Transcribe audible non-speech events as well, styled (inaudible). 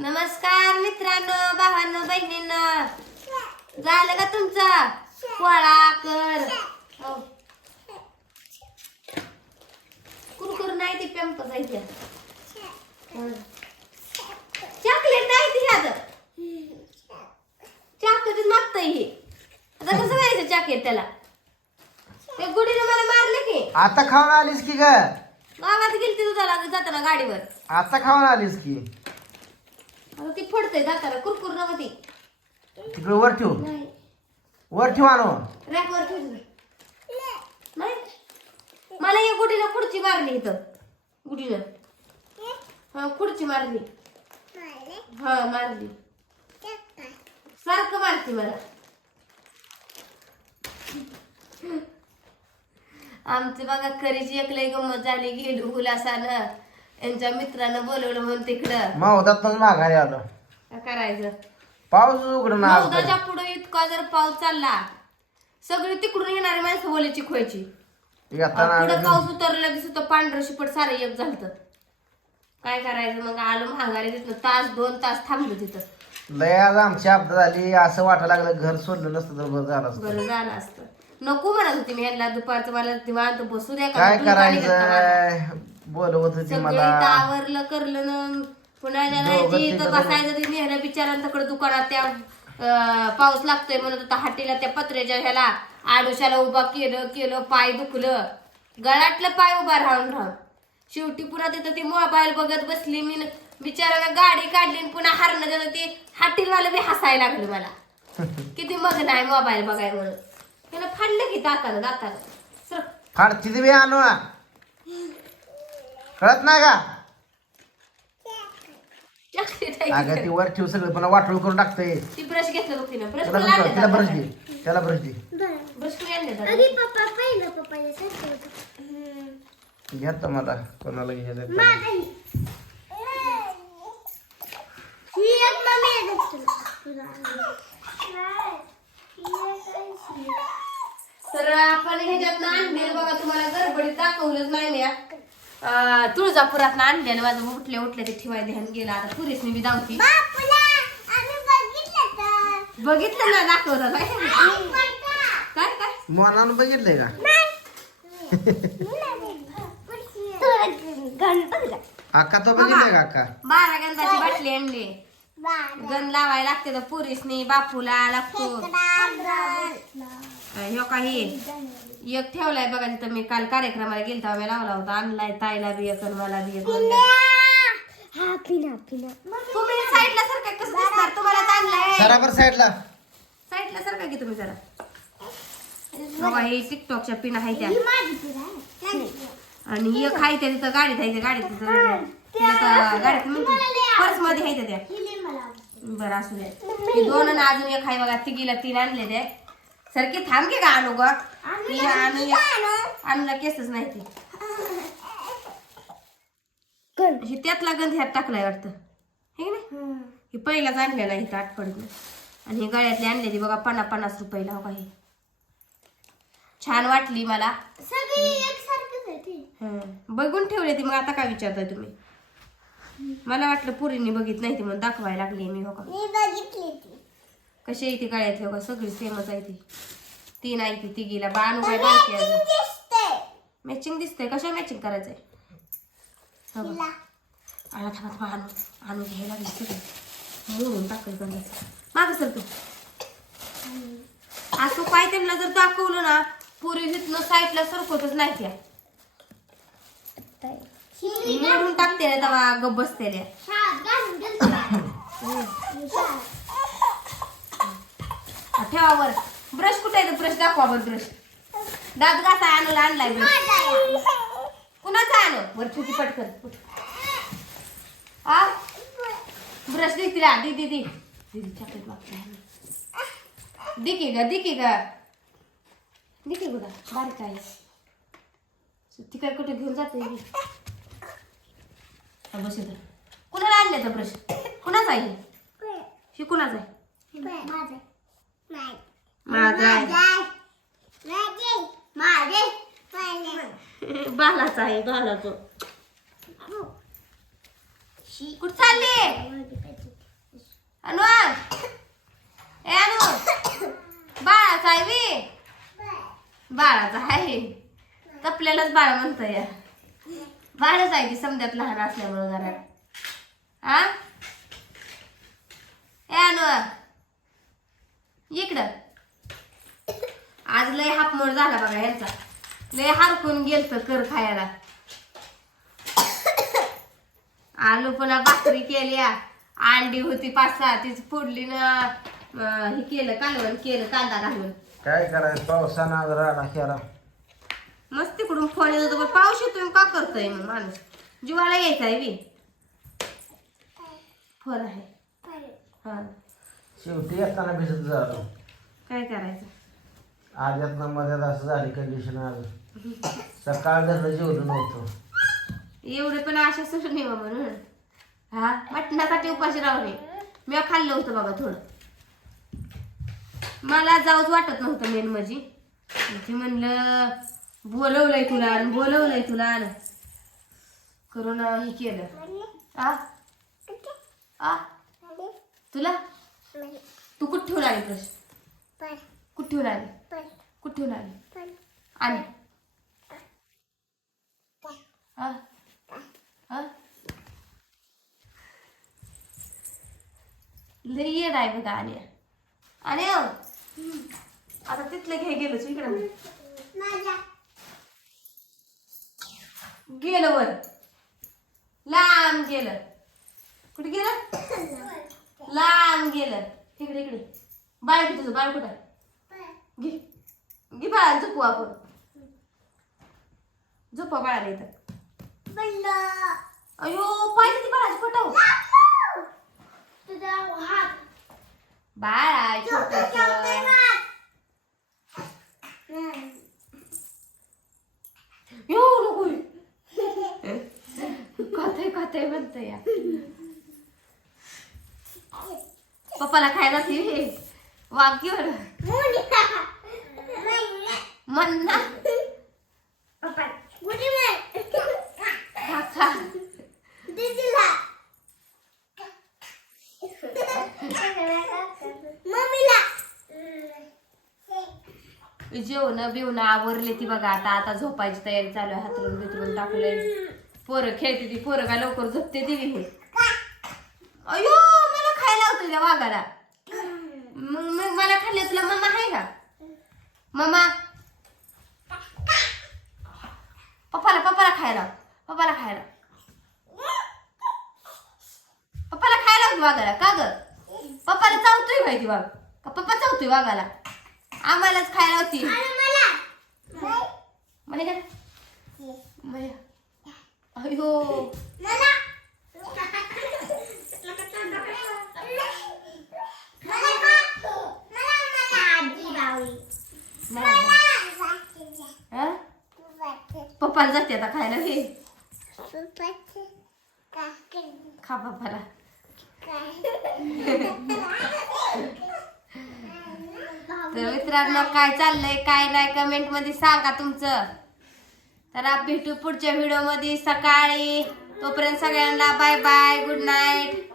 नमस्कार मित्रांनो भावांनो बहिणींनो. झालं का तुमचं? पोळा कर. हो. कुरकुर नाही ती पेंप जायच्या चॉकलेट नाही ती आता चॉकलेट मागताय हे. आता कसं व्हायचं चॉकलेट त्याला? ते गुडीने मला मारले की. आता खाऊन आलीस की ग? गावात गेली ती दुधाला जाताना गाडीवर. आता खाऊन आलीस की? आता ती फडतय जाताना कुरकुर नव्हती तिकडे वर नाही. वर ठेव आणू रॅकवर ठेवली नाही. मला या गुडीनं खुर्ची मारली इथं. गुडीनं हा खुर्ची मारली. हा मारली. सारखं मारते मला. आमची बघा करीची एक लय गंमत झाली गेली उलासानं यांच्या मित्रानं बोलवलं म्हणून तिकडं. मावदात पण माघारी आलो. काय करायचं? पाऊस उघडून नवदाच्या पुढे इतका जर पाऊस चालला सगळी तिकडून येणारी माणसं बोलायची खोयची. पुढे येताना पाऊस उतरला की सुद्धा पांढरं शिपट सारं एक झालं काय करायचं मग? आलो महागारी तिथं तास दोन तास थांबलो तिथं. लय आज आमची अपघात झाली. असं वाटायला लागलं घर सोडलं नसतं तर बरं झालं असतं. बरं झालं असतं. नको म्हणत होती मी यांना दुपारचं मला निवांत बसू द्या का? काय. करायचं बोलवत होती सगळं मला. इथं आवरलं करलं न. पुन्हा दोघं बसायचं ते नेहरा बिचारांकडे दुकानात त्या अं, पाऊस लागतोय म्हणत होता हाटीला त्या पत्र्याच्या ह्याला. आडोशाला उभा केलं केलं पाय दुखलं. गळाटलं पाय उभा राहून राहून. शेवटी पुन्हा तिथं ती मोबाईल बघत बसली. मी न- बिचाराला गाडी काढली पुन्हा हरणं त्यानं ते हाटीलवालं बी हसायला लागलं मला. (laughs) किती मग नाही मोबाईल बघाय म्हणून. त्याला फाडलं की सर बी आणू हा. कळत नाही का अगं ती वर ठेव सगळं पण वाटोळ करून टाकते ती ब्रश घेतलं बघ तिनं ब्रश त्याला कोण ब्रश त्याला ब्रश आणले दे त्याला ब्रश दे ब्रश कोणी आणले जरा? अरे पप्पा पहिलं पप्पाच्या सारखं होतं. घ्या तर मला कोणाला घ्यायचं माझाही. ही एक मम्मी आहे बघ तुला. तुला. तर आपण ह्याच्यात आणलेलं बघा तुम्हाला गडबडीत दाखवलंच नाही अं, तुळजापुरात आणलेलं माझं उठले उठले ते ठेवायला ध्यान गेलं. आता पुरीस मी बी धावती. बापूला आम्ही बघितलं तर. बघितलं ना दाखवलं काय. काय काय? मोनानं बघितलंय का? अक्का तो बघितलंय का अक्का? बारा गंधाची बाटली आणली. बारा. गंध लावायला लागते तर पुरीसनी बापूला लागतो. ह्यो काही एक ठेवलाय बघा तिथं. मी काल कार्यक्रमाला गेलता आम्ही लावला होता. आणलाय ताईला बी एक आणि मला बी एक. हा पिना पिना तुम्ही साईडला सारखा कसं दिसणार? तुम्हाला तर आणलाय सराबर साईडला साईडला. सारखा की तुम्ही जरा? बघा हे टिकटॉकच्या पिन आहे त्या. ही माझी पिना आहे. आणि एक आहे त्या तिथं. गाडीत आहे त्या गाडीत तिथं. पर्समध्ये आहे त्या. बरं असू दे. हे दोन आणि अजून एक आहे बघा. तिघीला तीन आणले ते सारखी थांब की का आणू ग. ती आणू एक- आणूला केसच नाही ती. हे त्यातला गंध ह्यात टाकलाय वाटतं. हे ना हे पहिलाच आणलेला इथं आठवडीत आणि हे गळ्यातले आणलेली बघा पन्नास पन्नास रुपयाला हो काही छान वाटली मला. हं. बघून ठेवले ती मग आता काय विचारताय तुम्ही? मला वाटलं पुरीने बघित नाही ती म्हणून दाखवायला लागली मी हो का? कशी आहे ती गळ्यातली हो का? सगळी सेमच आहे ती. तीन आहे ती तिघीला. बाणू काय बारकी आहे दिसते मॅचिंग दिसतंय? कशा मॅचिंग करायचंय? हो बघ. आला थांबा थांबा आणू आणू घ्यायला सगळं मोडून टाकल गंधाचं माग सर तू. असं पाय त्यांना जर दाखवलं ना पुरी तिथनं साईडला सरकवतच नाही त्या. मोडून टाकते ना तेव्हा गप बसते शाळेत घालून गेलती. शाळेत. ठेवा वर. ब्रश कुठे आहे? ब्रश दाखवा बर ब्रश. दात घासा आणला आणलाय ब्रश. कुणाचा आणलं वर छोटी पटकन आ ब्रश दे तिला दे दे दे. दीदी चॉकलेट मागते दे ग दिके ग. दिके गुदा बारीक आहे. ती काय कुठे घेऊन जाते बस इथं. कुणाला आणले तर ब्रश? कुणाचा आहे? हे? हे कुणाचा आहे. माझा आहे. (laughs) बालाचा आहे बालाचं. कुठ चालले? अनुवार. ए अनु बाळाचा आहे मी बाळाचा आहे. तपल्यालाच बाळ म्हणतो या बाळच आहे की समजात लहान असल्यामुळे घरात आ? ए अनुवार. इकडं. आज लय हापमोड झाला बघा यांचा लय हरकून गेलत कर खायला. आलू पुन्हा भाकरी केल्या. अंडी होती पाच सहा तीच फोडली ना अं, हे केलं कालवण केलं कांदा घालून. काय करायचं? पावसानं आज राडा केला. मस्त तिकडून फोन येत होता पण पाऊस येतोय का करतोय मग माणूस? जीवाला यायचा आहे बी. फोन आहे. हा. शेवटी येताना भिजत झालो काय करायचं? आद्यात मध्यात असं झाली कंडिशन आज सकाळ धरलं जेवलं नव्हतं. एवढे पण आशा सुरू नाही बा म्हणून हा? मटणासाठी उपाशी राहू नये. मी खाल्लं होतं बाबा थोडं. मला जाऊच वाटत नव्हतं मेन म्हणजे. ते म्हणलं बोलवलंय तुला आणि बोलवलंय तुला आणि करून हे केलं. आ? आ? तुला? तू कुठं ठेवून आली प्रश्न? कुठं ठेवून आली? कुठं ठेवून आली? आली. हा हा लई येड आहे बघा आणि आणि आता तिथलं घे गेलं इकडं. गेलं वर. लांब गेलं. कुठे गेलं? लांब गेलं. इकडे इकडे. बाळ कुठं तुझं? बाळ कुठं? घे. घे बाळा झोपू आपण. झोपा बाळाला इथं. अयो पाहिजे ती बाळाची फोटो. बाळा छोटस यो नको. कथे कथे म्हणत या. पप्पाला खायला ती वाक्य म्हण ना खा खा जेवण बिवणं आवरले ती बघा आता. आता झोपायची तयारी चालू आहे. हातरून बितरून टाकले पोरं खेळते ती. पोरं का लवकर झोपते ती हे अयो मला खायला होतं त्या वाघाला. मग मग मला खाल्ले. तुला मम्मा आहे का? मम्मा पप्पाला पप्पाला खायला. पप्पाला खायला. पप्पाला खायला होती वाघाला. का ग? पप्पाला चावतोय माहिती वाघ. का पप्पा चावतोय वाघाला? आम्हालाच खायला होती. म्हणे का. अयो पप्पाला जाते आता खायला. हे. खा पप्पाला. तर मित्रांनो काय चाललंय काय नाही कमेंटमध्ये सांगा तुमचं. तर आप भेटू पुढच्या व्हिडिओमध्ये. सकाळी. तोपर्यंत सगळ्यांना बाय बाय गुड नाईट